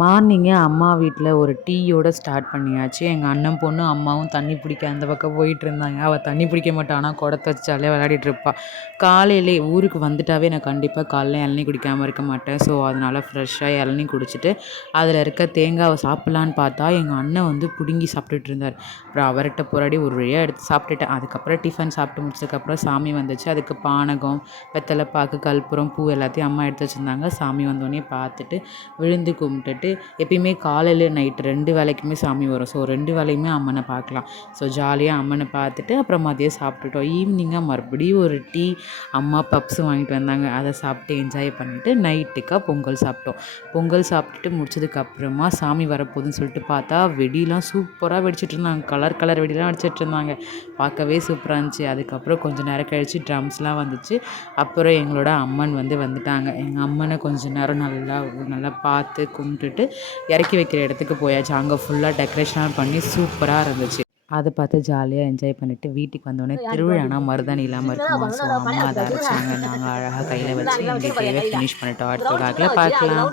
மார்னிங்கே அம்மா வீட்டில் ஒரு டீயோட ஸ்டார்ட் பண்ணியாச்சு. எங்கள் அண்ணன் பொண்ணு அம்மாவும் தண்ணி பிடிக்க அந்த பக்கம் போயிட்டுருந்தாங்க. அவள் தண்ணி பிடிக்க மாட்டா, ஆனால் குடத்த வச்சு ஜாலியாக விளையாடிட்டு இருப்பா. காலையிலே ஊருக்கு வந்துட்டாவே நான் கண்டிப்பாக காலைல இளநீ குடிக்காமல் இருக்க மாட்டேன். ஸோ அதனால் ஃப்ரெஷ்ஷாக இளநீ குடிச்சிட்டு அதில் இருக்க தேங்காவை சாப்பிட்லான்னு பார்த்தா எங்கள் அண்ணன் வந்து பிடுங்கி சாப்பிட்டுட்டு இருந்தார். அப்புறம் அவர்கிட்ட போராடி ஒரு வழியாக எடுத்து சாப்பிட்டுட்டேன். அதுக்கப்புறம் டிஃபன் சாப்பிட்டு முடிச்சதுக்கப்புறம் சாமி வந்துச்சு. அதுக்கு பானகம், வெத்தலை பாக்கு, கற்பூரம், பூ எல்லாத்தையும் அம்மா எடுத்து வச்சுருந்தாங்க. சாமி வந்தோடனே பார்த்துட்டு விழுந்து கும்பிட்டுட்டு எப்பயுமே காலையில் நைட்டு 2 வேளைக்குமே சாமி வரும். ஸோ 2 வேளையுமே அம்மனை பார்க்கலாம். ஸோ ஜாலியாக அம்மனை பார்த்துட்டு அப்புறம் மதியம் சாப்பிட்டுட்டோம். ஈவினிங்காக மறுபடியும் ஒரு டீ, அம்மா பப்ஸு வாங்கிட்டு வந்தாங்க. அதை சாப்பிட்டு என்ஜாய் பண்ணிவிட்டு நைட்டுக்காக பொங்கல் சாப்பிட்டோம். பொங்கல் சாப்பிட்டுட்டு முடிச்சதுக்கப்புறமா சாமி வரப்போகுதுன்னு சொல்லிட்டு பார்த்தா வெடிலாம் சூப்பராக வெடிச்சிட்டு இருந்தாங்க. கலர் கலர் வெடிலாம் வெடிச்சிட்டு இருந்தாங்க. பார்க்கவே சூப்பராக இருந்துச்சு. அதுக்கப்புறம் கொஞ்சம் நேரம் கழித்து ட்ரம்ஸ்லாம் வந்துச்சு. அப்புறம் எங்களோட அம்மன் வந்துட்டாங்க. எங்கள் அம்மனை கொஞ்சம் நேரம் நல்லா பார்த்து கும்பிட்டுட்டு இறக்கி வைக்கிற இடத்துக்கு போயாச்சு. அங்கே ஃபுல்லாக டெக்கரேஷன் பண்ணி சூப்பராக இருந்துச்சு. அதை பார்த்து ஜாலியாக என்ஜாய் பண்ணிவிட்டு வீட்டுக்கு வந்தோடனே திருவிழானா மருதாணி இல்லாமல் இருக்குமா. ஸோ அம்மா அதை அரைச்சாங்க. நாங்கள் அழகாக கையில் வச்சு எங்கள் டேவை ஃபினிஷ் பண்ணிட்டோம். அடுத்த வாக்கில் பார்க்கலாம்.